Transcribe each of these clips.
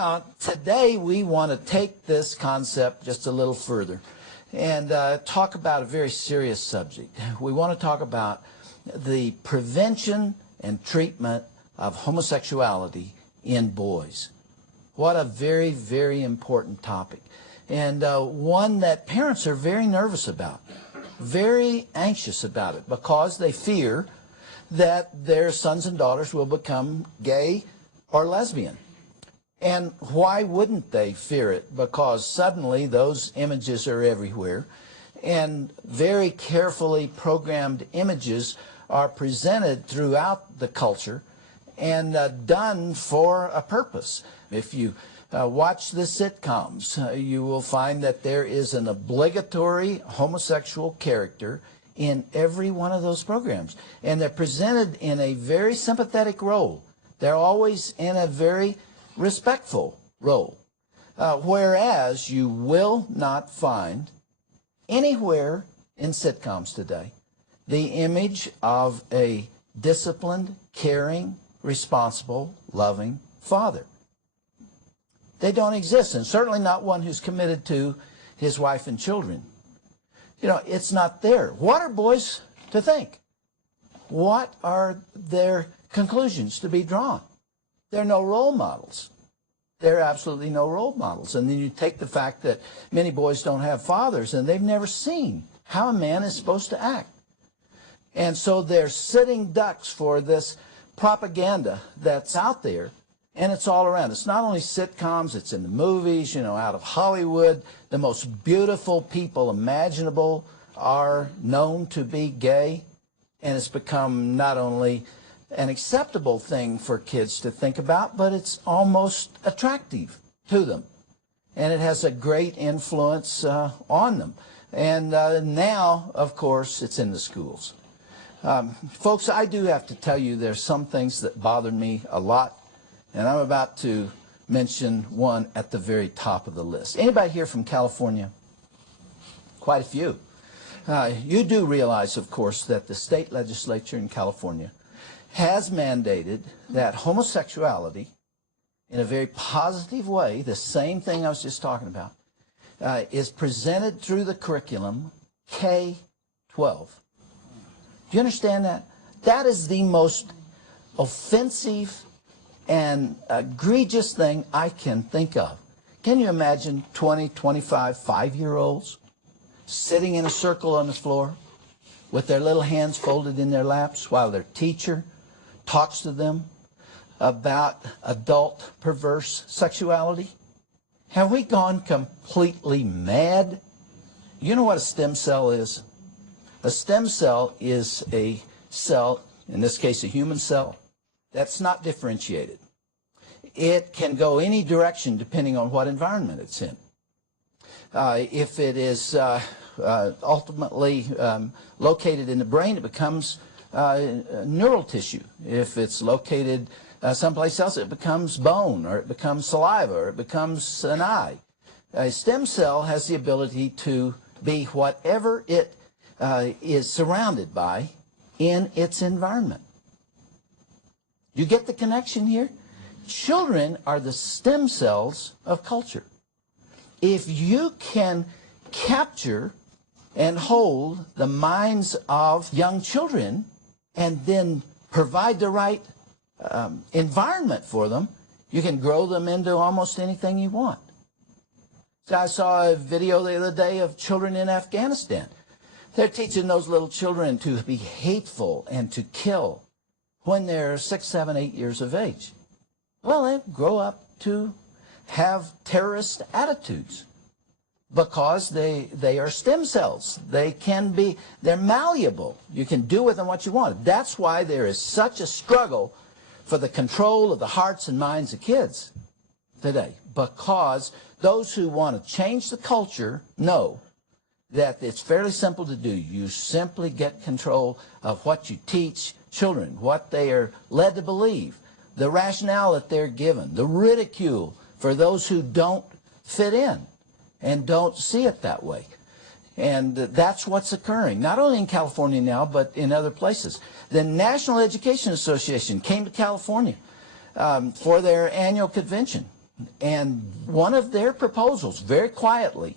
Now, today we want to take this concept just a little further and talk about a very serious subject. We want to talk about the prevention and treatment of homosexuality in boys. What a very, very important topic, and one that parents are very nervous about, very anxious about it, because they fear that their sons and daughters will become gay or lesbian. And why wouldn't they fear it? Because suddenly those images are everywhere, and very carefully programmed images are presented throughout the culture and done for a purpose. If you watch the sitcoms, you will find that there is an obligatory homosexual character in every one of those programs. And they're presented in a very sympathetic role. They're always in a very respectful role. Whereas you will not find anywhere in sitcoms today the image of a disciplined, caring, responsible, loving father. They don't exist, and certainly not one who's committed to his wife and children. You know, it's not there. What are boys to think? What are their conclusions to be drawn? There are no role models. There are absolutely no role models. And then you take the fact that many boys don't have fathers, and they've never seen how a man is supposed to act. And so they're sitting ducks for this propaganda that's out there, and it's all around. It's not only sitcoms, it's in the movies, you know, out of Hollywood. The most beautiful people imaginable are known to be gay, and it's become not only an acceptable thing for kids to think about, but it's almost attractive to them. And it has a great influence on them. And now, of course, it's in the schools. Folks, I do have to tell you there's some things that bother me a lot, and I'm about to mention one at the very top of the list. Anybody here from California? Quite a few. You do realize, of course, that the state legislature in California has mandated that homosexuality, in a very positive way, the same thing I was just talking about, is presented through the curriculum K-12. Do you understand that? That is the most offensive and egregious thing I can think of. Can you imagine 20, 25, 5-year-olds sitting in a circle on the floor with their little hands folded in their laps while their teacher talks to them about adult perverse sexuality? Have we gone completely mad? You know what a stem cell is? A stem cell is a cell, in this case a human cell, that's not differentiated. It can go any direction depending on what environment it's in. If it is ultimately located in the brain, it becomes neural tissue. If it's located someplace else, it becomes bone, or it becomes saliva, or it becomes an eye. A stem cell has the ability to be whatever it is surrounded by in its environment. You get the connection here? Children are the stem cells of culture. If you can capture and hold the minds of young children and then provide the right environment for them, you can grow them into almost anything you want. So I saw a video the other day of children in Afghanistan. They're teaching those little children to be hateful and to kill when they're 6, 7, 8 years of age. Well, they grow up to have terrorist attitudes because they are stem cells. They're malleable. You can do with them what you want. That's why there is such a struggle for the control of the hearts and minds of kids today, because those who want to change the culture know that it's fairly simple to do. You simply get control of what you teach children, what they are led to believe, the rationale that they're given, the ridicule for those who don't fit in and don't see it that way. And that's what's occurring, not only in California now, but in other places. The National Education Association came to California for their annual convention. And one of their proposals, very quietly,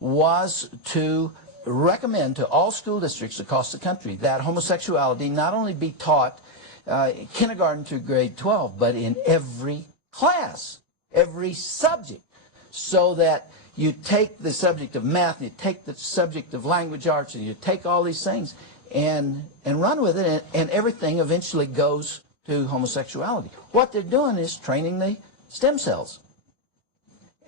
was to recommend to all school districts across the country that homosexuality not only be taught kindergarten through grade 12, but in every class, every subject, so that you take the subject of math, and you take the subject of language arts, and you take all these things and run with it, and everything eventually goes to homosexuality. What they're doing is training the stem cells.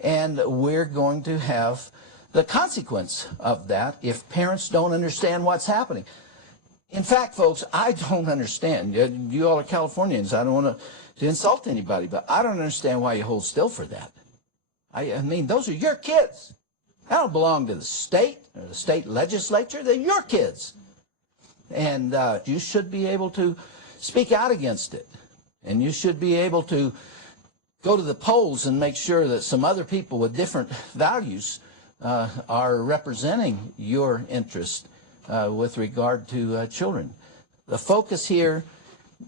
And we're going to have the consequence of that if parents don't understand what's happening. In fact, folks, I don't understand. You all are Californians. I don't want to insult anybody, but I don't understand why you hold still for that. I mean, those are your kids. They don't belong to the state or the state legislature. They're your kids. And you should be able to speak out against it. And you should be able to go to the polls and make sure that some other people with different values are representing your interest with regard to children. The focus here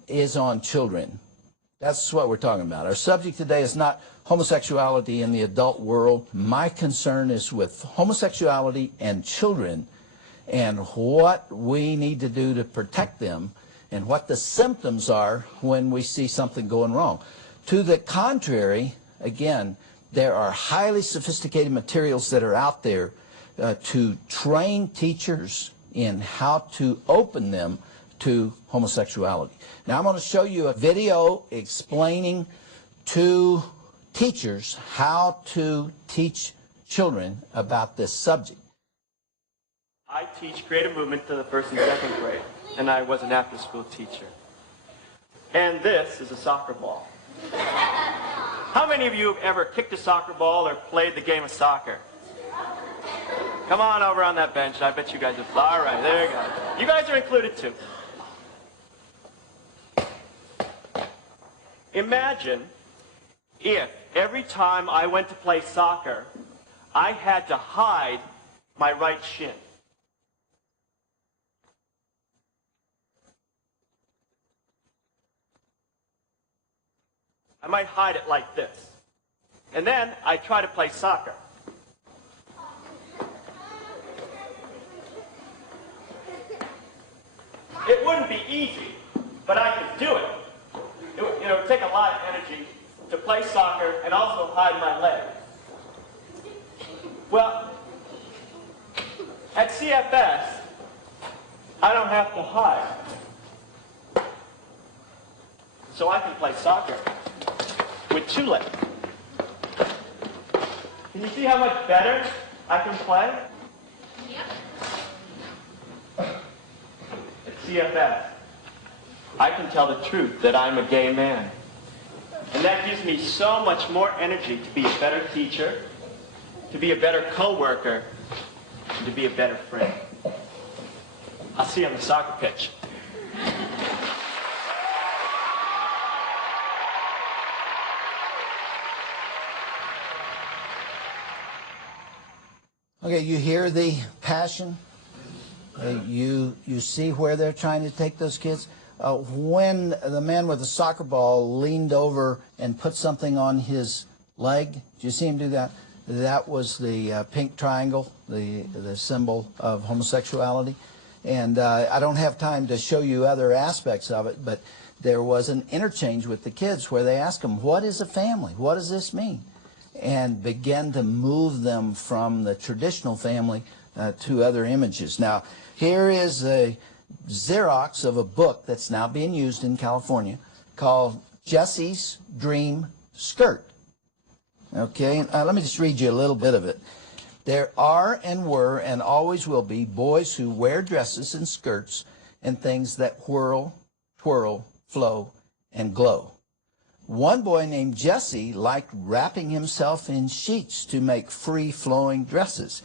is on children. That's what we're talking about. Our subject today is not homosexuality in the adult world. My concern is with homosexuality and children and what we need to do to protect them and what the symptoms are when we see something going wrong. To the contrary, again, there are highly sophisticated materials that are out there to train teachers in how to open them to homosexuality. Now I'm going to show you a video explaining to teachers how to teach children about this subject. I teach creative movement to the first and second grade, and I was an after-school teacher. And this is a soccer ball. How many of you have ever kicked a soccer ball or played the game of soccer? Come on over on that bench. I bet you guys have. All right, there you go. You guys are included too. Imagine if every time I went to play soccer, I had to hide my right shin. I might hide it like this. And then I try to play soccer. It wouldn't be easy, but I could do it. It would take a lot of energy to play soccer and also hide my leg. Well, at CFS, I don't have to hide. So I can play soccer with two legs. Can you see how much better I can play? Yep. At CFS, I can tell the truth that I'm a gay man. And that gives me so much more energy to be a better teacher, to be a better co-worker, and to be a better friend. I'll see you on the soccer pitch. Okay, you hear the passion? You see where they're trying to take those kids? When the man with the soccer ball leaned over and put something on his leg, did you see him do that? That was the pink triangle, the symbol of homosexuality. And I don't have time to show you other aspects of it, but there was an interchange with the kids where they asked them, what is a family? What does this mean? And began to move them from the traditional family to other images. Now, here is a Xerox of a book that's now being used in California called Jesse's Dream Skirt. Okay, let me just read you a little bit of it. There are and were and always will be boys who wear dresses and skirts and things that whirl, twirl, flow, and glow. One boy named Jesse liked wrapping himself in sheets to make free-flowing dresses.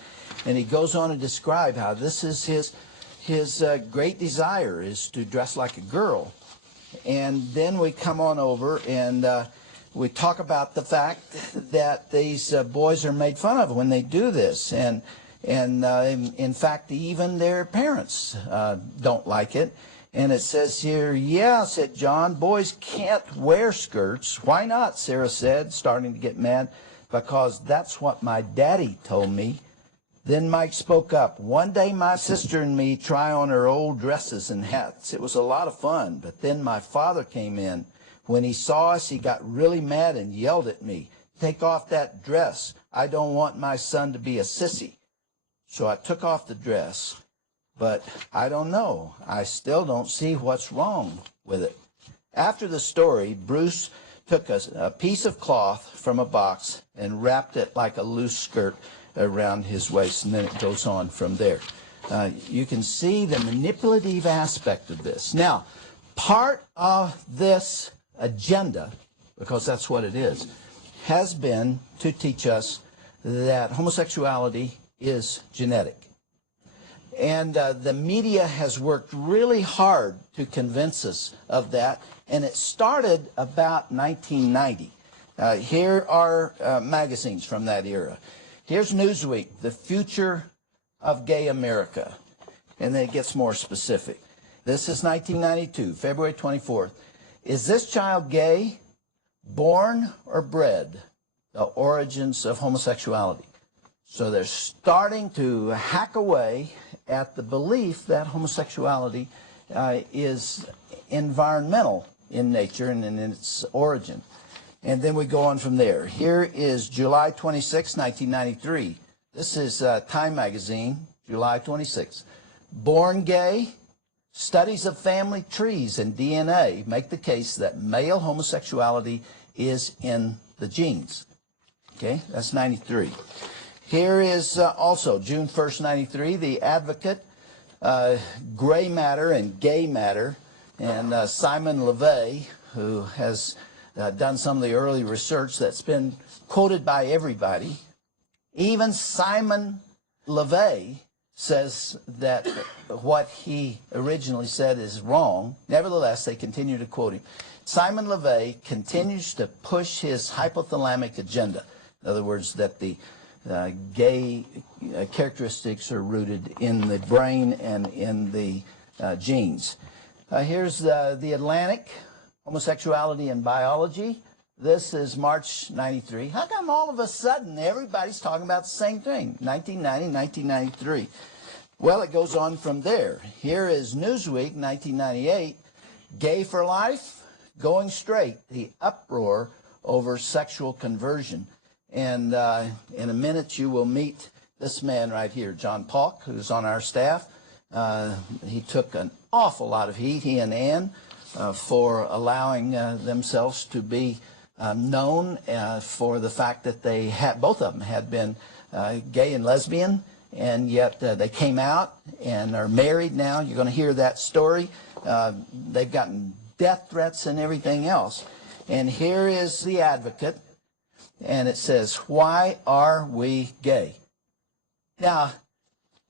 And he goes on to describe how this is his great desire is to dress like a girl. And then we come on over and we talk about the fact that these boys are made fun of when they do this. And in fact, even their parents don't like it. And it says here, yeah, said John, boys can't wear skirts. Why not, Sarah said, starting to get mad. Because that's what my daddy told me. Then Mike spoke up. One day my sister and me try on our old dresses and hats. It was a lot of fun. But then my father came in. When he saw us, he got really mad and yelled at me. Take off that dress. I don't want my son to be a sissy. So I took off the dress. But I don't know. I still don't see what's wrong with it. After the story, Bruce took a piece of cloth from a box and wrapped it like a loose skirt around his waist, and then it goes on from there. You can see the manipulative aspect of this. Now, part of this agenda, because that's what it is, has been to teach us that homosexuality is genetic. And the media has worked really hard to convince us of that, and it started about 1990. Here are magazines from that era. Here's Newsweek, The Future of Gay America, and then it gets more specific. This is 1992, February 24th. Is this child gay, born or bred? The origins of homosexuality. So they're starting to hack away at the belief that homosexuality is environmental in nature and in its origin. And then we go on from there. Here is July 26, 1993. This is Time magazine, July 26. Born gay, studies of family trees and DNA make the case that male homosexuality is in the genes. Okay, that's 93. Here is also June 1st, 93, The Advocate, Gray Matter and Gay Matter, and Simon LeVay, who has done some of the early research that's been quoted by everybody. Even Simon LeVay says that what he originally said is wrong. Nevertheless, they continue to quote him. Simon LeVay continues to push his hypothalamic agenda. In other words, that the gay characteristics are rooted in the brain and in the genes. Here's the Atlantic, Homosexuality and Biology. This is March 93. How come all of a sudden everybody's talking about the same thing? 1990, 1993. Well, it goes on from there. Here is Newsweek, 1998. Gay for Life, Going Straight, the uproar over sexual conversion. And in a minute you will meet this man right here, John Paulk, who's on our staff. He took an awful lot of heat, he and Ann, for allowing themselves to be known for the fact that they had, both of them had been gay and lesbian, and yet they came out and are married now. You're going to hear that story. They've gotten death threats and everything else. And here is The Advocate, and it says, why are we gay? Now,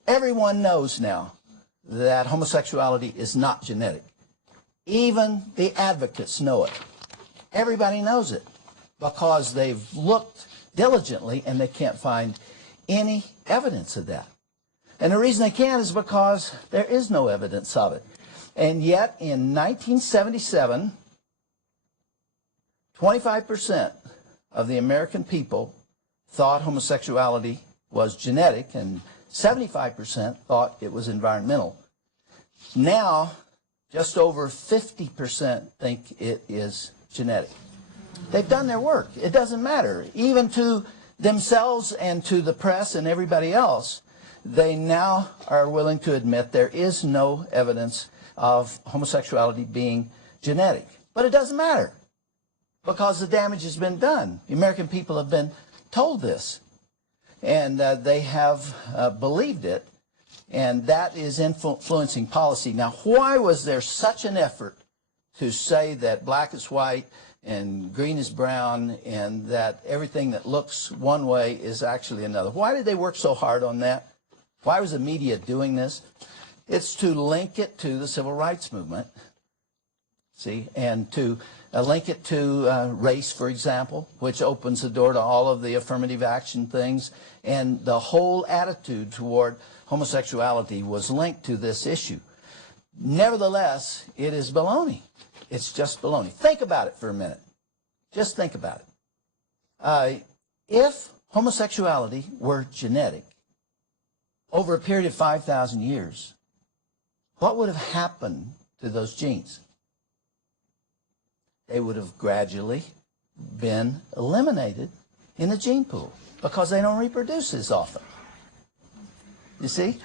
everyone knows now that homosexuality is not genetic. Even the advocates know it. Everybody knows it because they've looked diligently and they can't find any evidence of that. And the reason they can't is because there is no evidence of it. And yet, in 1977, 25% of the American people thought homosexuality was genetic, and 75% thought it was environmental. Now, just over 50% think it is genetic. They've done their work. It doesn't matter. Even to themselves and to the press and everybody else, they now are willing to admit there is no evidence of homosexuality being genetic. But it doesn't matter because the damage has been done. The American people have been told this, and they have believed it, and that is influencing policy. Now, why was there such an effort to say that black is white and green is brown and that everything that looks one way is actually another? Why did they work so hard on that? Why was the media doing this? It's to link it to the civil rights movement, see, and to link it to race, for example, which opens the door to all of the affirmative action things. And the whole attitude toward homosexuality was linked to this issue. Nevertheless, it is baloney. It's just baloney. Think about it for a minute. Just think about it. If homosexuality were genetic, over a period of 5,000 years, what would have happened to those genes? They would have gradually been eliminated in the gene pool because they don't reproduce as often. You see?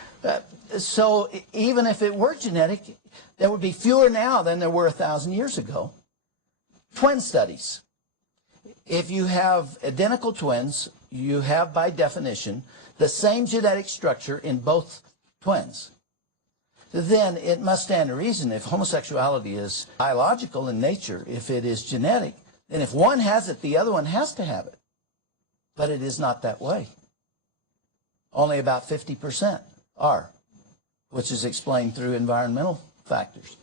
So even if it were genetic, there would be fewer now than there were 1,000 years ago. Twin studies. If you have identical twins, you have by definition the same genetic structure in both twins. Then it must stand to reason if homosexuality is biological in nature, if it is genetic, then if one has it, the other one has to have it. But it is not that way. Only about 50% are, which is explained through environmental factors.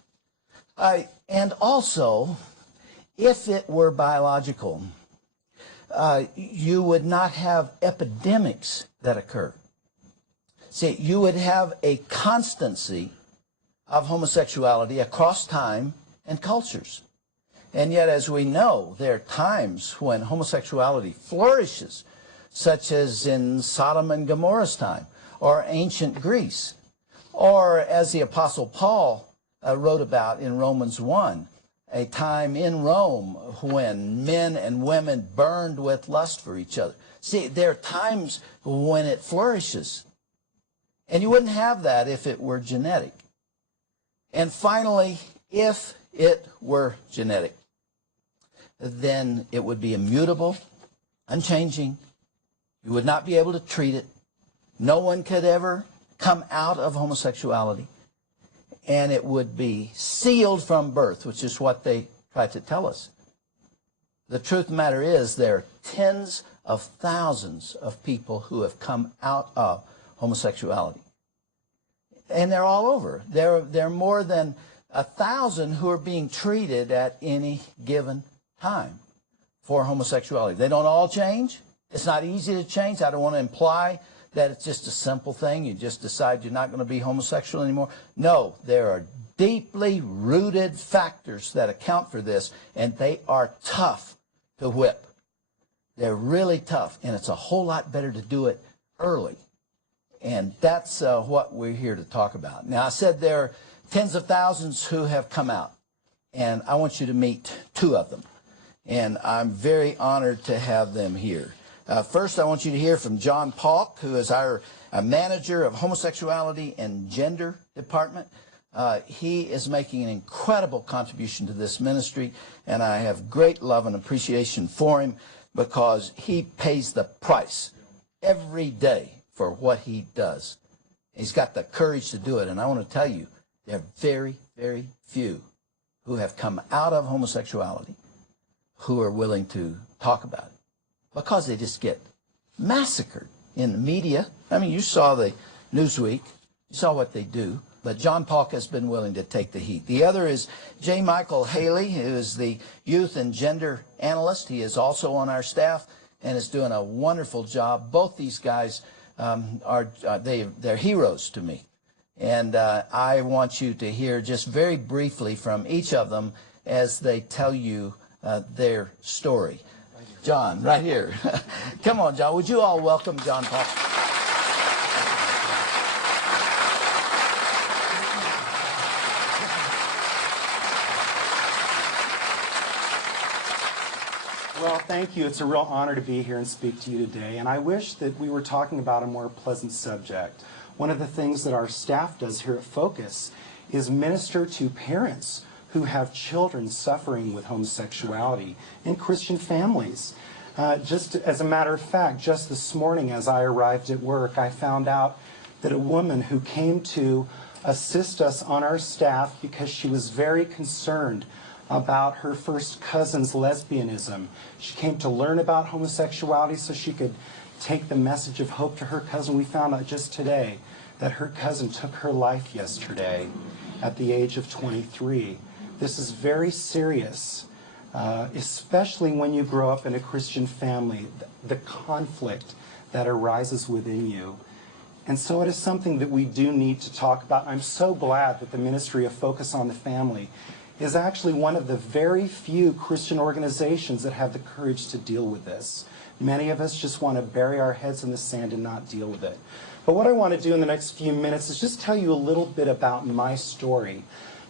And also, if it were biological, you would not have epidemics that occur. See, you would have a constancy of homosexuality across time and cultures. And yet, as we know, there are times when homosexuality flourishes, such as in Sodom and Gomorrah's time, or ancient Greece, or as the Apostle Paul wrote about in Romans 1, a time in Rome when men and women burned with lust for each other. See, there are times when it flourishes. And you wouldn't have that if it were genetic. And finally, if it were genetic, then it would be immutable, unchanging. You would not be able to treat it. No one could ever come out of homosexuality. And it would be sealed from birth, which is what they try to tell us. The truth of the matter is there are tens of thousands of people who have come out of homosexuality. And they're all over. There are more than 1,000 who are being treated at any given time for homosexuality. They don't all change. It's not easy to change. I don't want to imply that it's just a simple thing. You just decide you're not going to be homosexual anymore. No, there are deeply rooted factors that account for this, and they are tough to whip. They're really tough, and it's a whole lot better to do it early. And that's what we're here to talk about. Now, I said there are tens of thousands who have come out, and I want you to meet two of them. And I'm very honored to have them here. First, I want you to hear from John Paulk, who is our manager of homosexuality and gender department. He is making an incredible contribution to this ministry, and I have great love and appreciation for him because he pays the price every day for what he does. He's got the courage to do it, and I want to tell you, there are very, very few who have come out of homosexuality who are willing to talk about it because they just get massacred in the media. I mean, you saw the Newsweek, you saw what they do, but John Paulk has been willing to take the heat. The other is J. Michael Haley, who is the youth and gender analyst. He is also on our staff and is doing a wonderful job. Both these guys they're heroes to me. And I want you to hear just very briefly from each of them as they tell you their story. John, right here. Come on, John. Would you all welcome John Paul? Well, thank you. It's a real honor to be here and speak to you today. And I wish that we were talking about a more pleasant subject. One of the things that our staff does here at Focus is minister to parents who have children suffering with homosexuality in Christian families. Just as a matter of fact, just this morning as I arrived at work, I found out that a woman who came to assist us on our staff because she was very concerned about her first cousin's lesbianism. She came to learn about homosexuality so she could take the message of hope to her cousin. We found out just today that her cousin took her life yesterday at the age of 23. This is very serious, especially when you grow up in a Christian family, the conflict that arises within you. And so it is something that we do need to talk about. I'm so glad that the Ministry of Focus on the Family is actually one of the very few Christian organizations that have the courage to deal with this. Many of us just want to bury our heads in the sand and not deal with it. But what I want to do in the next few minutes is just tell you a little bit about my story.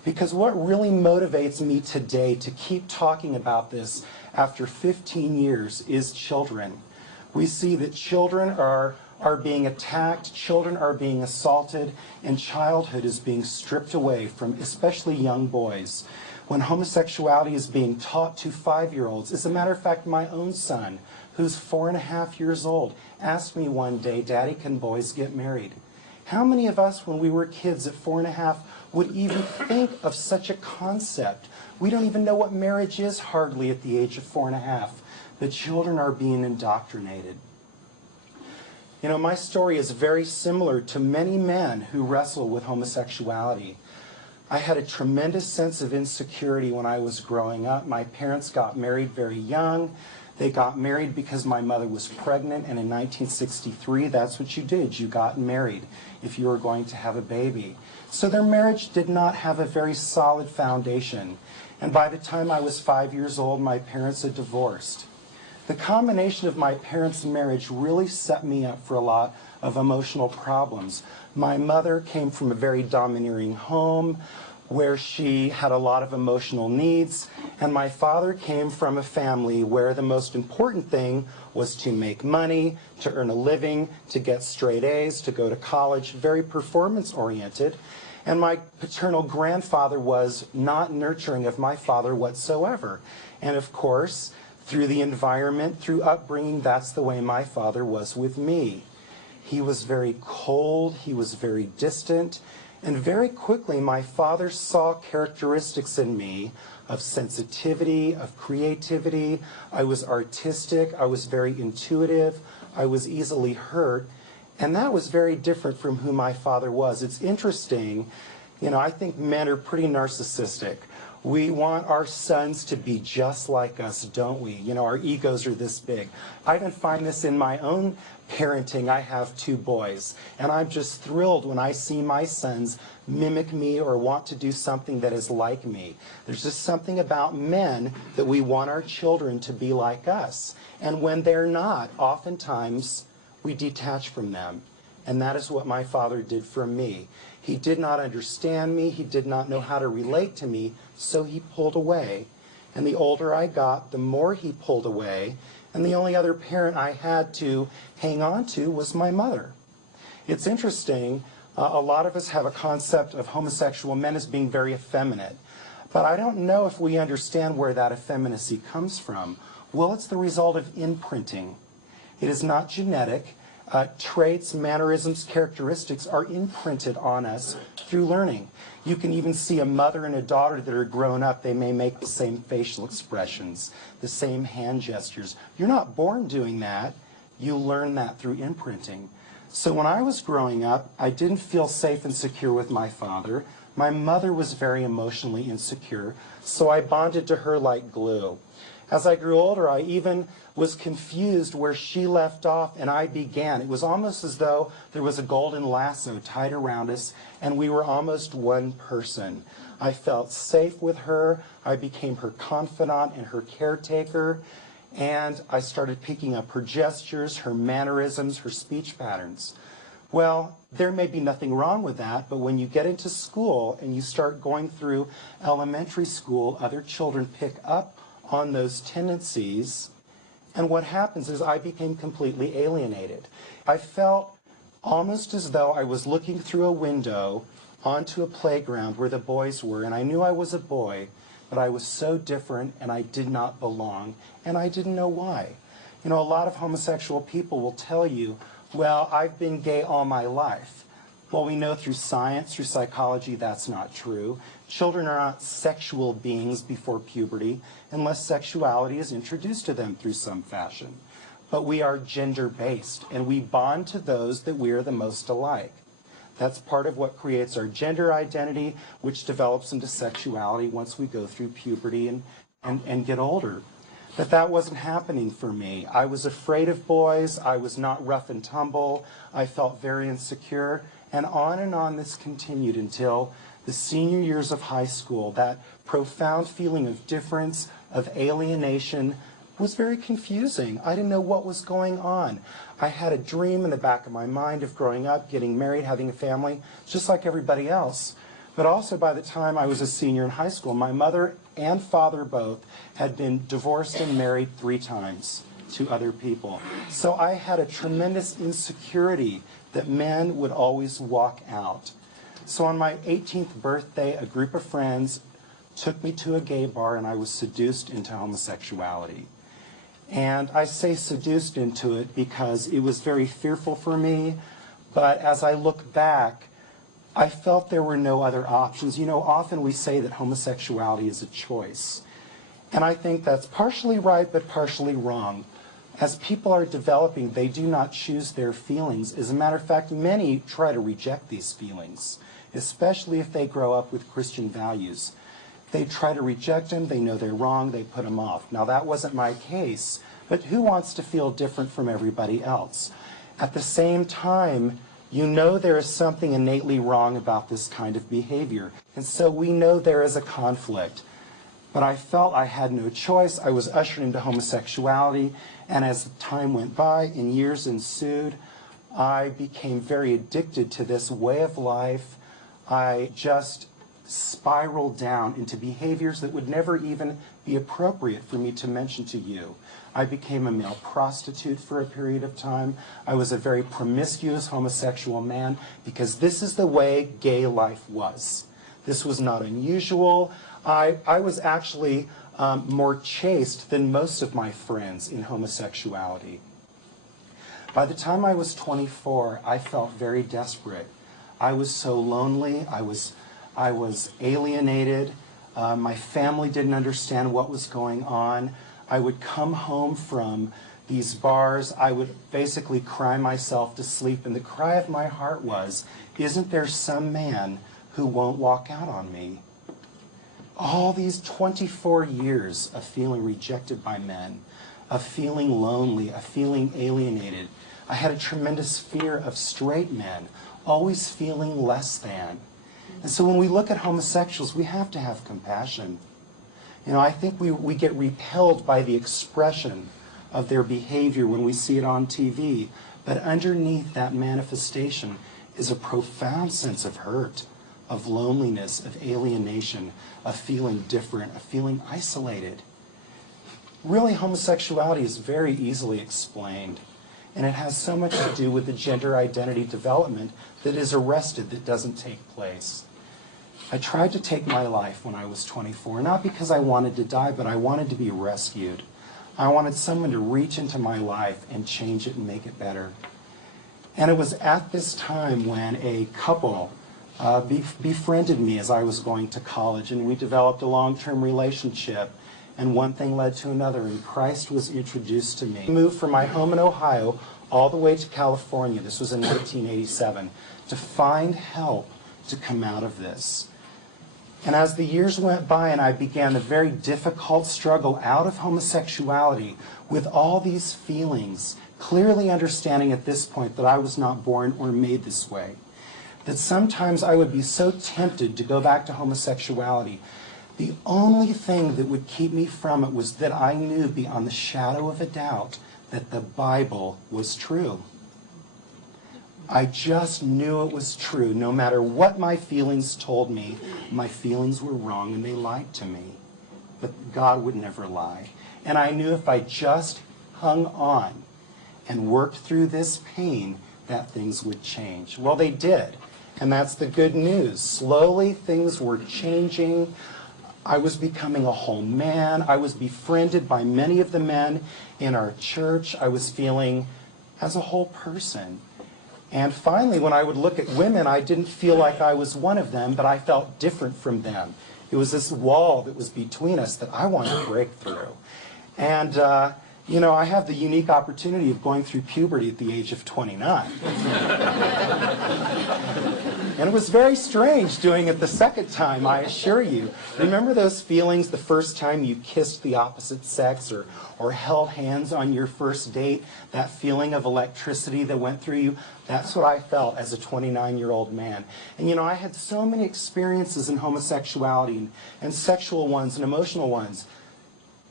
Because what really motivates me today to keep talking about this after 15 years is children. We see that children are being attacked, children are being assaulted, and childhood is being stripped away from especially young boys. When homosexuality is being taught to 5-year-olds, as a matter of fact, my own son, who's 4.5 years old, asked me one day, "Daddy, can boys get married?" How many of us, when we were kids at 4.5, would even think of such a concept? We don't even know what marriage is hardly at the age of 4.5. The children are being indoctrinated. You know, my story is very similar to many men who wrestle with homosexuality. I had a tremendous sense of insecurity when I was growing up. My parents got married very young. They got married because my mother was pregnant, and in 1963, that's what you did. You got married if you were going to have a baby. So their marriage did not have a very solid foundation. And by the time I was 5 years old, my parents had divorced. The combination of my parents' marriage really set me up for a lot of emotional problems. My mother came from a very domineering home where she had a lot of emotional needs, and my father came from a family where the most important thing was to make money, to earn a living, to get straight A's, to go to college, very performance-oriented. And my paternal grandfather was not nurturing of my father whatsoever. And of course, through the environment, through upbringing, that's the way my father was with me. He was very cold, he was very distant, and very quickly my father saw characteristics in me of sensitivity, of creativity. I was artistic, I was very intuitive, I was easily hurt, and that was very different from who my father was. It's interesting, you know, I think men are pretty narcissistic. We want our sons to be just like us, don't we? You know, our egos are this big. I can find this in my own parenting. I have 2 boys, and I'm just thrilled when I see my sons mimic me or want to do something that is like me. There's just something about men that we want our children to be like us. And when they're not, oftentimes we detach from them. And that is what my father did for me. He did not understand me. He did not know how to relate to me, so he pulled away. And the older I got, the more he pulled away. And the only other parent I had to hang on to was my mother. It's interesting, a lot of us have a concept of homosexual men as being very effeminate. But I don't know if we understand where that effeminacy comes from. Well, it's the result of imprinting. It is not genetic. Traits, mannerisms, characteristics are imprinted on us through learning. You can even see a mother and a daughter that are grown up. They may make the same facial expressions, the same hand gestures. You're not born doing that. You learn that through imprinting. So when I was growing up, I didn't feel safe and secure with my father. My mother was very emotionally insecure, so I bonded to her like glue. As I grew older, I even was confused where she left off and I began. It was almost as though there was a golden lasso tied around us and we were almost one person. I felt safe with her. I became her confidant and her caretaker. And I started picking up her gestures, her mannerisms, her speech patterns. Well, there may be nothing wrong with that, but when you get into school and you start going through elementary school, other children pick up on those tendencies, and what happens is I became completely alienated. I felt almost as though I was looking through a window onto a playground where the boys were, and I knew I was a boy, but I was so different and I did not belong, and I didn't know why. You know, a lot of homosexual people will tell you, well, I've been gay all my life. Well, we know through science, through psychology, that's not true. Children are not sexual beings before puberty unless sexuality is introduced to them through some fashion. But we are gender-based, and we bond to those that we are the most alike. That's part of what creates our gender identity, which develops into sexuality once we go through puberty and get older. But that wasn't happening for me. I was afraid of boys. I was not rough and tumble. I felt very insecure. And on this continued until the senior years of high school. That profound feeling of difference, of alienation, was very confusing. I didn't know what was going on. I had a dream in the back of my mind of growing up, getting married, having a family, just like everybody else. But also by the time I was a senior in high school, my mother and father both had been divorced and married 3 times to other people. So I had a tremendous insecurity that men would always walk out. So on my 18th birthday, a group of friends took me to a gay bar and I was seduced into homosexuality. And I say seduced into it because it was very fearful for me, but as I look back, I felt there were no other options. You know, often we say that homosexuality is a choice. And I think that's partially right, but partially wrong. As people are developing, they do not choose their feelings. As a matter of fact, many try to reject these feelings, especially if they grow up with Christian values. They try to reject them, they know they're wrong, they put them off. Now that wasn't my case, but who wants to feel different from everybody else? At the same time, you know there is something innately wrong about this kind of behavior. And so we know there is a conflict. But I felt I had no choice. I was ushered into homosexuality, and as time went by and years ensued, I became very addicted to this way of life. I just spiraled down into behaviors that would never even be appropriate for me to mention to you. I became a male prostitute for a period of time. I was a very promiscuous homosexual man because this is the way gay life was. This was not unusual. I was actually more chaste than most of my friends in homosexuality. By the time I was 24, I felt very desperate. I was so lonely. I was alienated. My family didn't understand what was going on. I would come home from these bars. I would basically cry myself to sleep, and the cry of my heart was, isn't there some man who won't walk out on me? All these 24 years of feeling rejected by men, of feeling lonely, of feeling alienated. I had a tremendous fear of straight men, always feeling less than. And so when we look at homosexuals, we have to have compassion. You know, I think we get repelled by the expression of their behavior when we see it on TV. But underneath that manifestation is a profound sense of hurt, of loneliness, of alienation, of feeling different, of feeling isolated. Really, homosexuality is very easily explained. And it has so much to do with the gender identity development that is arrested, that doesn't take place. I tried to take my life when I was 24, not because I wanted to die, but I wanted to be rescued. I wanted someone to reach into my life and change it and make it better. And it was at this time when a couple befriended me as I was going to college, and we developed a long-term relationship, and one thing led to another, and Christ was introduced to me. I moved from my home in Ohio all the way to California, this was in 1987, to find help to come out of this. And as the years went by and I began a very difficult struggle out of homosexuality with all these feelings, clearly understanding at this point that I was not born or made this way, that sometimes I would be so tempted to go back to homosexuality. The only thing that would keep me from it was that I knew beyond the shadow of a doubt that the Bible was true. I just knew it was true. No matter what my feelings told me, my feelings were wrong and they lied to me. But God would never lie. And I knew if I just hung on and worked through this pain, that things would change. Well, they did. And that's the good news. Slowly, things were changing. I was becoming a whole man. I was befriended by many of the men in our church. I was feeling as a whole person. And finally, when I would look at women, I didn't feel like I was one of them, but I felt different from them. It was this wall that was between us that I wanted to break through. And, You know, I have the unique opportunity of going through puberty at the age of 29. And it was very strange doing it the second time, I assure you. Remember those feelings the first time you kissed the opposite sex or held hands on your first date? That feeling of electricity that went through you? That's what I felt as a 29-year-old man. And you know, I had so many experiences in homosexuality and sexual ones and emotional ones.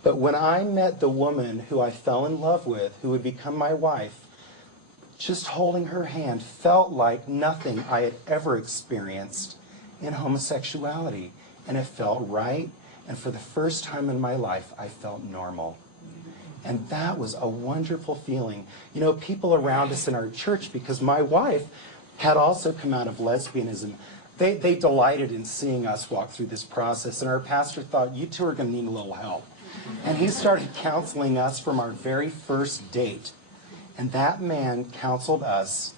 But when I met the woman who I fell in love with, who would become my wife, just holding her hand felt like nothing I had ever experienced in homosexuality. And it felt right, and for the first time in my life, I felt normal. And that was a wonderful feeling. You know, people around us in our church, because my wife had also come out of lesbianism, they delighted in seeing us walk through this process, and our pastor thought, you two are going to need a little help. And he started counseling us from our very first date. And that man counseled us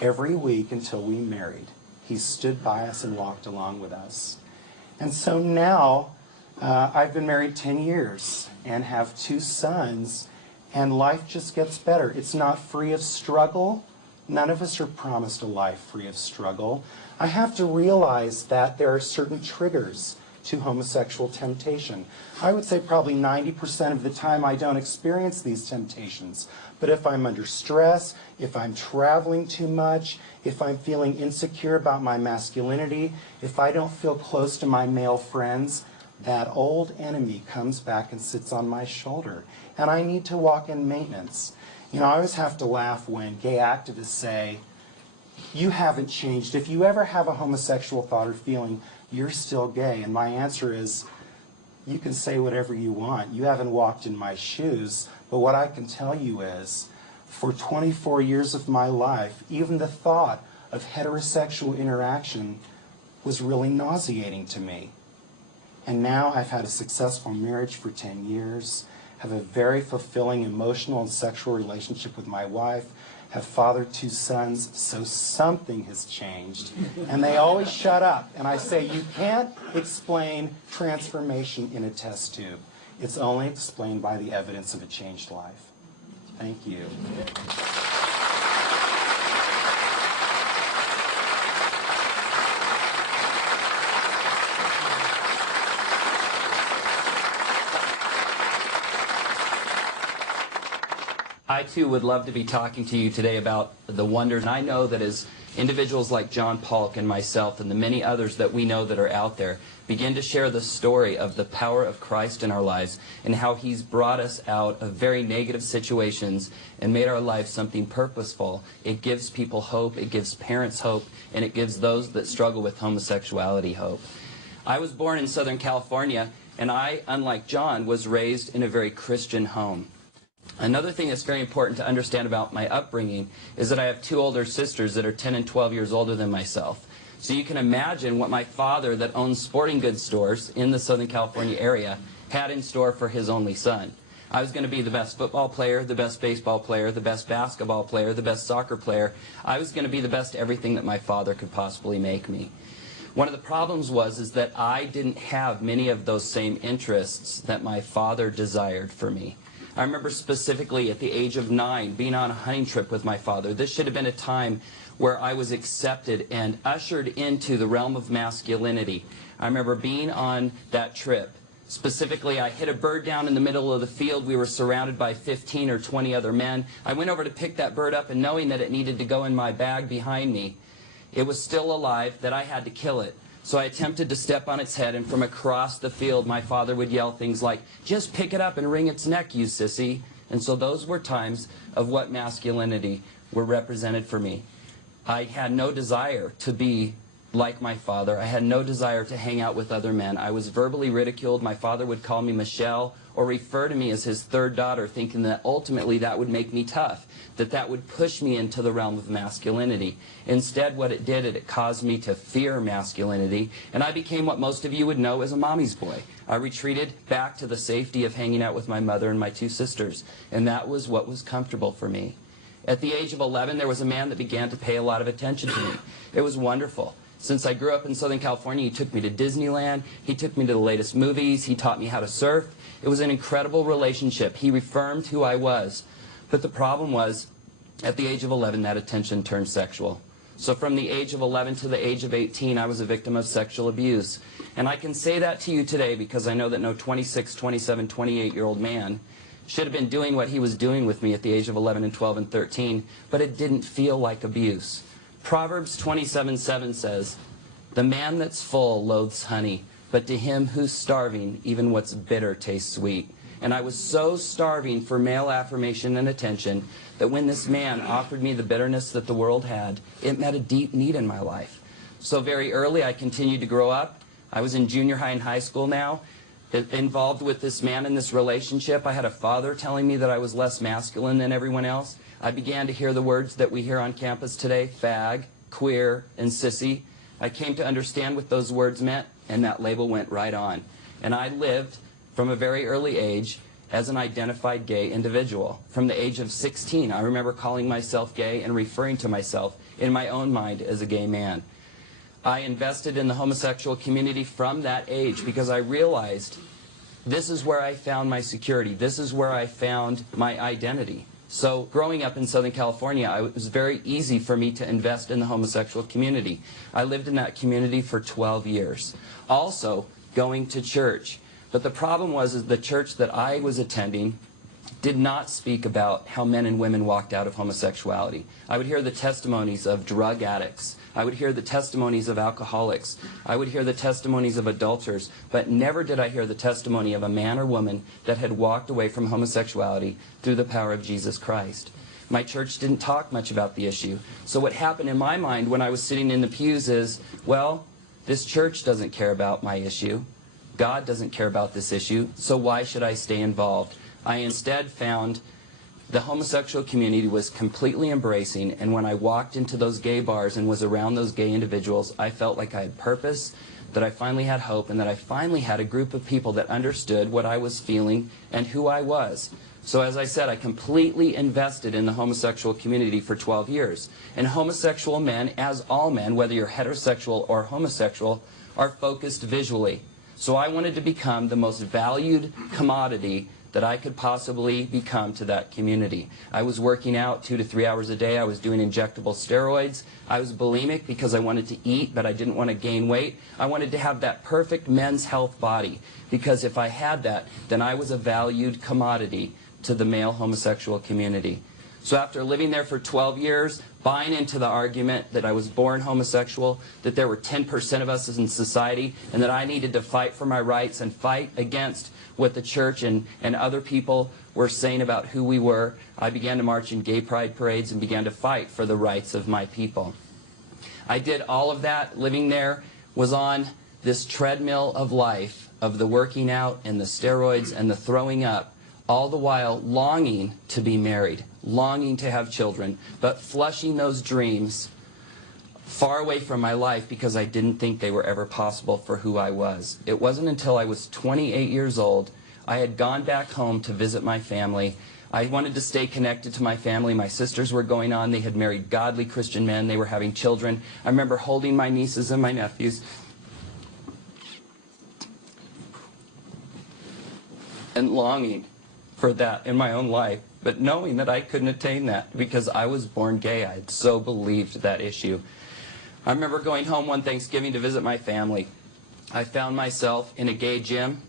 every week until we married. He stood by us and walked along with us. And so now, I've been married 10 years and have 2 sons, and life just gets better. It's not free of struggle. None of us are promised a life free of struggle. I have to realize that there are certain triggers to homosexual temptation. I would say probably 90% of the time I don't experience these temptations. But if I'm under stress, if I'm traveling too much, if I'm feeling insecure about my masculinity, if I don't feel close to my male friends, that old enemy comes back and sits on my shoulder. And I need to walk in maintenance. You know, I always have to laugh when gay activists say, you haven't changed. If you ever have a homosexual thought or feeling, you're still gay. And my answer is, you can say whatever you want. You haven't walked in my shoes. But what I can tell you is, for 24 years of my life, even the thought of heterosexual interaction was really nauseating to me. And now I've had a successful marriage for 10 years, have a very fulfilling emotional and sexual relationship with my wife, have fathered 2 sons, so something has changed. And they always shut up. And I say, you can't explain transformation in a test tube. It's only explained by the evidence of a changed life. Thank you. I, too, would love to be talking to you today about the wonders. And I know that as individuals like John Polk and myself and the many others that we know that are out there begin to share the story of the power of Christ in our lives and how He's brought us out of very negative situations and made our lives something purposeful, it gives people hope, it gives parents hope, and it gives those that struggle with homosexuality hope. I was born in Southern California, and I, unlike John, was raised in a very Christian home. Another thing that's very important to understand about my upbringing is that I have 2 older sisters that are 10 and 12 years older than myself. So you can imagine what my father, that owns sporting goods stores in the Southern California area, had in store for his only son. I was going to be the best football player, the best baseball player, the best basketball player, the best soccer player. I was going to be the best everything that my father could possibly make me. One of the problems is that I didn't have many of those same interests that my father desired for me. I remember specifically at the age of 9 being on a hunting trip with my father. This should have been a time where I was accepted and ushered into the realm of masculinity. I remember being on that trip. Specifically, I hit a bird down in the middle of the field. We were surrounded by 15 or 20 other men. I went over to pick that bird up, and knowing that it needed to go in my bag behind me, it was still alive, that I had to kill it. So I attempted to step on its head, and from across the field, my father would yell things like, "Just pick it up and wring its neck, you sissy." And so those were times of what masculinity were represented for me. I had no desire to be like my father. I had no desire to hang out with other men. I was verbally ridiculed. My father would call me Michelle or refer to me as his 3rd daughter, thinking that ultimately that would make me tough, that would push me into the realm of masculinity. Instead, what it did, it caused me to fear masculinity, and I became what most of you would know as a mommy's boy. I retreated back to the safety of hanging out with my mother and my 2 sisters, and that was what was comfortable for me. At the age of 11, there was a man that began to pay a lot of attention to me. It was wonderful. Since I grew up in Southern California, he took me to Disneyland, he took me to the latest movies, he taught me how to surf. It was an incredible relationship. He reaffirmed who I was. But the problem was, at the age of 11, that attention turned sexual. So from the age of 11 to the age of 18, I was a victim of sexual abuse. And I can say that to you today because I know that no 26, 27, 28-year-old man should have been doing what he was doing with me at the age of 11 and 12 and 13, but it didn't feel like abuse. Proverbs 27:7 says, "The man that's full loathes honey, but to him who's starving, even what's bitter tastes sweet." And I was so starving for male affirmation and attention that when this man offered me the bitterness that the world had, it met a deep need in my life. So very early I continued to grow up. I was in junior high and high school now, involved with this man in this relationship. I had a father telling me that I was less masculine than everyone else. I began to hear the words that we hear on campus today, fag, queer, and sissy. I came to understand what those words meant, and that label went right on. And I lived from a very early age as an identified gay individual. From the age of 16, I remember calling myself gay and referring to myself in my own mind as a gay man. I invested in the homosexual community from that age because I realized this is where I found my security. This is where I found my identity. So growing up in Southern California, it was very easy for me to invest in the homosexual community. I lived in that community for 12 years. Also, going to church. But the problem was the church that I was attending did not speak about how men and women walked out of homosexuality. I would hear the testimonies of drug addicts. I would hear the testimonies of alcoholics. I would hear the testimonies of adulterers, but never did I hear the testimony of a man or woman that had walked away from homosexuality through the power of Jesus Christ. My church didn't talk much about the issue. So what happened in my mind when I was sitting in the pews is, well, this church doesn't care about my issue. God doesn't care about this issue, so why should I stay involved? I instead found the homosexual community was completely embracing, and when I walked into those gay bars and was around those gay individuals, I felt like I had purpose, that I finally had hope, and that I finally had a group of people that understood what I was feeling and who I was. So as I said, I completely invested in the homosexual community for 12 years. And homosexual men, as all men, whether you're heterosexual or homosexual, are focused visually. So I wanted to become the most valued commodity that I could possibly become to that community. I was working out 2 to 3 hours a day. I was doing injectable steroids. I was bulimic because I wanted to eat, but I didn't want to gain weight. I wanted to have that perfect men's health body, because if I had that, then I was a valued commodity to the male homosexual community. So after living there for 12 years, buying into the argument that I was born homosexual, that there were 10% of us in society, and that I needed to fight for my rights and fight against what the church and other people were saying about who we were, I began to march in gay pride parades and began to fight for the rights of my people. I did all of that. Living there was on this treadmill of life, of the working out and the steroids and the throwing up, all the while longing to be married, longing to have children, but flushing those dreams far away from my life because I didn't think they were ever possible for who I was. It wasn't until I was 28 years old, I had gone back home to visit my family. I wanted to stay connected to my family. My sisters were going on. They had married godly Christian men. They were having children. I remember holding my nieces and my nephews and longing for that in my own life, but knowing that I couldn't attain that because I was born gay. I had so believed that issue. I remember going home one Thanksgiving to visit my family. I found myself in a gay gym,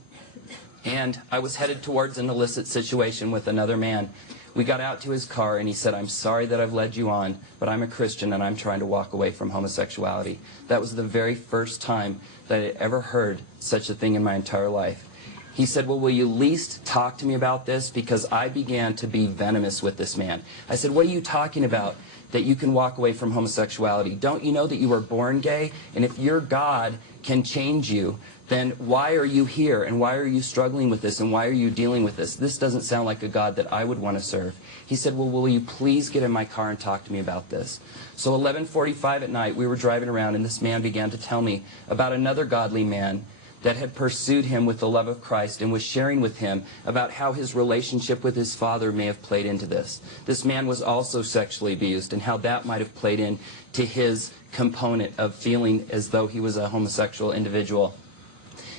and I was headed towards an illicit situation with another man. We got out to his car, and he said, "I'm sorry that I've led you on, but I'm a Christian, and I'm trying to walk away from homosexuality." That was the very first time that I had ever heard such a thing in my entire life. He said, "Well, will you at least talk to me about this?" Because I began to be venomous with this man. I said, "What are you talking about? That you can walk away from homosexuality? Don't you know that you were born gay? And if your God can change you, then why are you here? And why are you struggling with this? And why are you dealing with this? This doesn't sound like a God that I would want to serve." He said, "Well, will you please get in my car and talk to me about this?" So 11:45 at night, we were driving around, and this man began to tell me about another godly man that had pursued him with the love of Christ and was sharing with him about how his relationship with his father may have played into this. This man was also sexually abused, and how that might have played into his component of feeling as though he was a homosexual individual.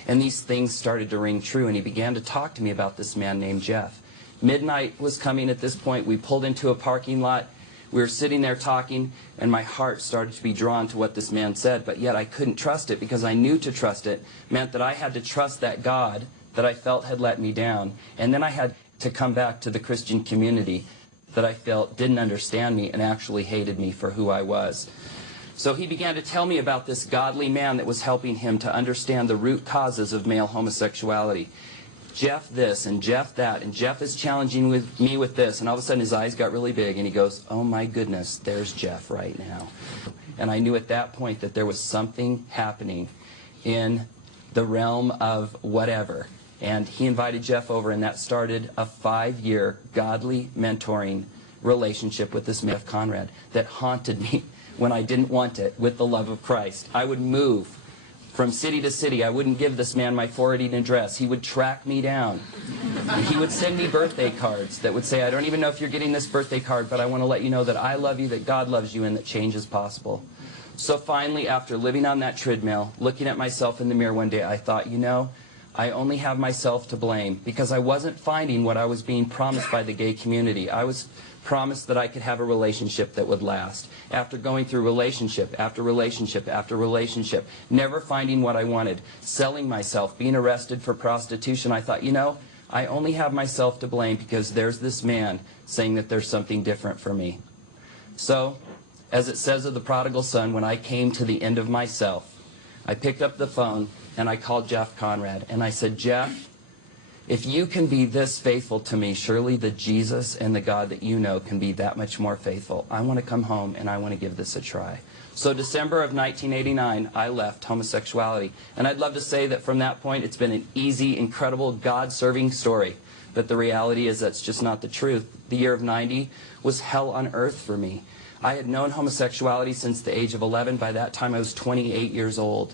And these things started to ring true, and he began to talk to me about this man named Jeff. Midnight was coming at this point. We pulled into a parking lot. We were sitting there talking, and my heart started to be drawn to what this man said, but yet I couldn't trust it, because I knew to trust it meant that I had to trust that God that I felt had let me down. And then I had to come back to the Christian community that I felt didn't understand me and actually hated me for who I was. So he began to tell me about this godly man that was helping him to understand the root causes of male homosexuality. Jeff this and Jeff that, and Jeff is challenging me with this, and all of a sudden his eyes got really big, and he goes, oh my goodness, there's Jeff right now. And I knew at that point that there was something happening in the realm of whatever. And he invited Jeff over, and that started a 5-year godly mentoring relationship with this man, Conrad, that haunted me when I didn't want it, with the love of Christ. I would move from city to city. I wouldn't give this man my forwarding address. He would track me down. He would send me birthday cards that would say, I don't even know if you're getting this birthday card, but I want to let you know that I love you, that God loves you, and that change is possible. So finally, after living on that treadmill, looking at myself in the mirror one day, I thought, you know, I only have myself to blame, because I wasn't finding what I was being promised by the gay community. I was promised that I could have a relationship that would last. After going through relationship after relationship after relationship, never finding what I wanted, selling myself, being arrested for prostitution, I thought, you know, I only have myself to blame, because there's this man saying that there's something different for me. So, as it says of the prodigal son, when I came to the end of myself, I picked up the phone and I called Jeff Conrad, and I said, Jeff, if you can be this faithful to me, surely the Jesus and the God that you know can be that much more faithful. I want to come home and I want to give this a try. So December of 1989, I left homosexuality. And I'd love to say that from that point, it's been an easy, incredible, God-serving story. But the reality is that's just not the truth. The year of 90 was hell on earth for me. I had known homosexuality since the age of 11. By that time, I was 28 years old.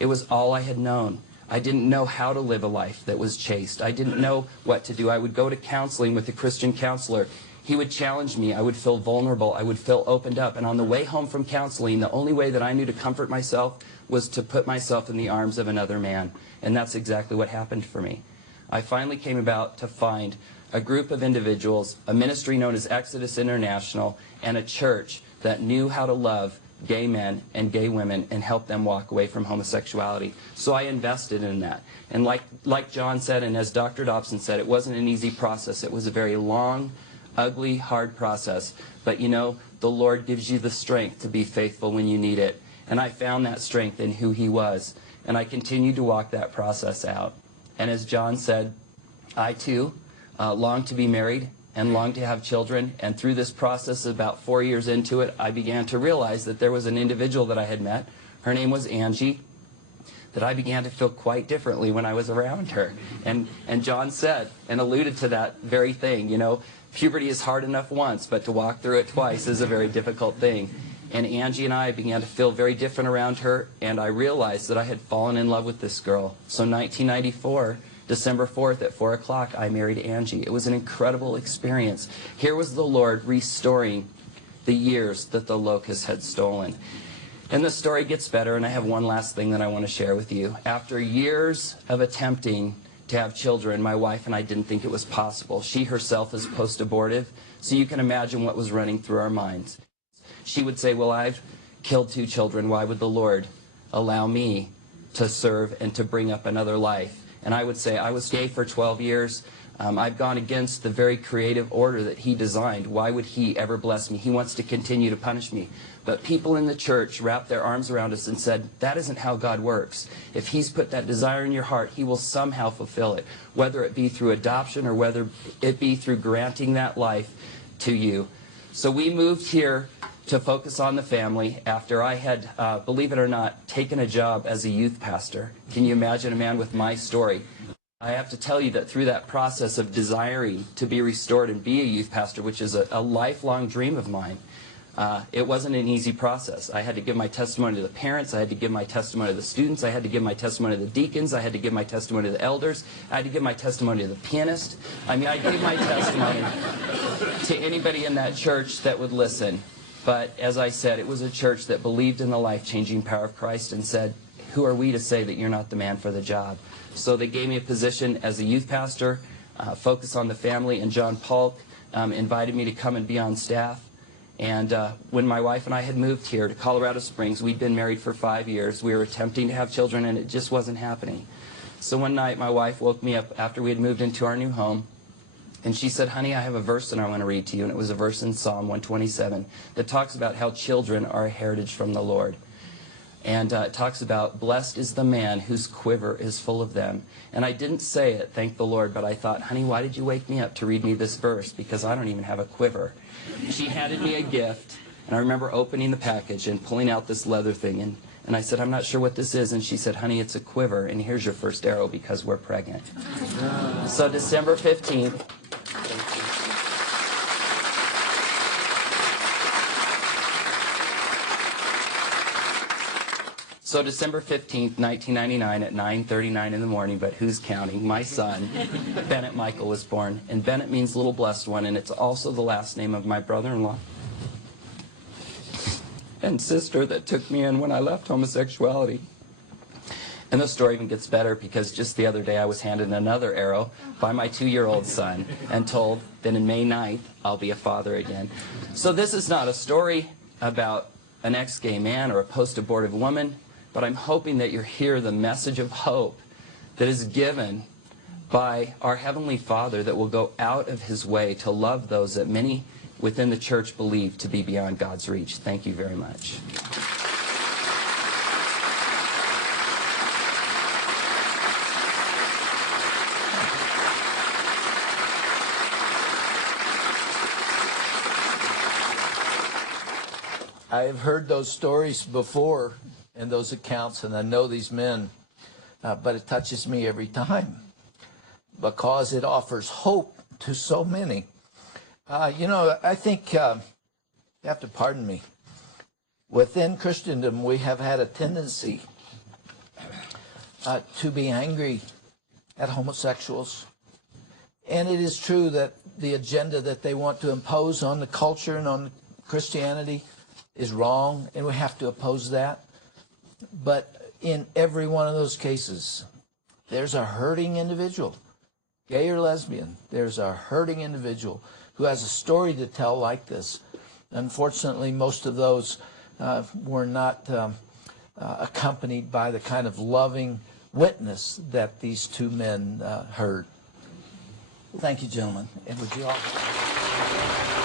It was all I had known. I didn't know how to live a life that was chaste. I didn't know what to do. I would go to counseling with a Christian counselor. He would challenge me. I would feel vulnerable. I would feel opened up. And on the way home from counseling, the only way that I knew to comfort myself was to put myself in the arms of another man. And that's exactly what happened for me. I finally came about to find a group of individuals, a ministry known as Exodus International, and a church that knew how to love gay men and gay women and help them walk away from homosexuality. So I invested in that. And like John said, and as Dr. Dobson said, it wasn't an easy process. It was a very long, ugly, hard process. But you know, the Lord gives you the strength to be faithful when you need it. And I found that strength in who He was. And I continued to walk that process out. And as John said, I too long to be married and longed to have children. And through this process, about 4 years into it, I began to realize that there was an individual that I had met. Her name was Angie, that I began to feel quite differently when I was around her. And John said and alluded to that very thing, you know, puberty is hard enough once, but to walk through it twice is a very difficult thing. And Angie and I began to feel very different around her, and I realized that I had fallen in love with this girl. So 1994, December 4th at 4 o'clock, I married Angie. It was an incredible experience. Here was the Lord restoring the years that the locust had stolen. And the story gets better, and I have one last thing that I want to share with you. After years of attempting to have children, my wife and I didn't think it was possible. She herself is post-abortive, so you can imagine what was running through our minds. She would say, well, I've killed 2 children. Why would the Lord allow me to serve and to bring up another life? And I would say, I was gay for 12 years. I've gone against the very creative order that He designed. Why would He ever bless me? He wants to continue to punish me. But people in the church wrapped their arms around us and said, that isn't how God works. If He's put that desire in your heart, He will somehow fulfill it, whether it be through adoption or whether it be through granting that life to you. So we moved here to focus on the family after I had, believe it or not, taken a job as a youth pastor. Can you imagine a man with my story? I have to tell you that through that process of desiring to be restored and be a youth pastor, which is a lifelong dream of mine, It wasn't an easy process. I had to give my testimony to the parents. I had to give my testimony to the students. I had to give my testimony to the deacons. I had to give my testimony to the elders. I had to give my testimony to the pianist. I mean, I gave my testimony to anybody in that church that would listen. But as I said, it was a church that believed in the life-changing power of Christ and said, who are we to say that you're not the man for the job? So they gave me a position as a youth pastor, focus on the family, and John Polk invited me to come and be on staff. And when my wife and I had moved here to Colorado Springs, we'd been married for 5 years. We were attempting to have children, and it just wasn't happening. So one night, my wife woke me up after we had moved into our new home, and she said, honey, I have a verse that I want to read to you. And it was a verse in Psalm 127 that talks about how children are a heritage from the Lord. And it talks about, blessed is the man whose quiver is full of them. And I didn't say it, thank the Lord, but I thought, honey, why did you wake me up to read me this verse? Because I don't even have a quiver. She handed me a gift, and I remember opening the package and pulling out this leather thing. And I said, I'm not sure what this is. And she said, honey, it's a quiver, and here's your first arrow because we're pregnant. So December 15th. So December 15th, 1999 at 9:39 in the morning, but who's counting? My son, Bennett Michael, was born. And Bennett means little blessed one, and it's also the last name of my brother-in-law and sister that took me in when I left homosexuality. And the story even gets better because just the other day I was handed another arrow by my 2-year-old son and told that in May 9th I'll be a father again. So this is not a story about an ex-gay man or a post-abortive woman, but I'm hoping that you'll hear the message of hope that is given by our Heavenly Father that will go out of His way to love those that many within the church believe to be beyond God's reach. Thank you very much. I've heard those stories before and those accounts, and I know these men, but it touches me every time because it offers hope to so many. You know, I think, you have to pardon me, within Christendom we have had a tendency to be angry at homosexuals. And it is true that the agenda that they want to impose on the culture and on Christianity is wrong, and we have to oppose that. But in every one of those cases, there's a hurting individual, gay or lesbian. There's a hurting individual who has a story to tell like this. Unfortunately, most of those were not accompanied by the kind of loving witness that these two men heard. Thank you, gentlemen. And would you all...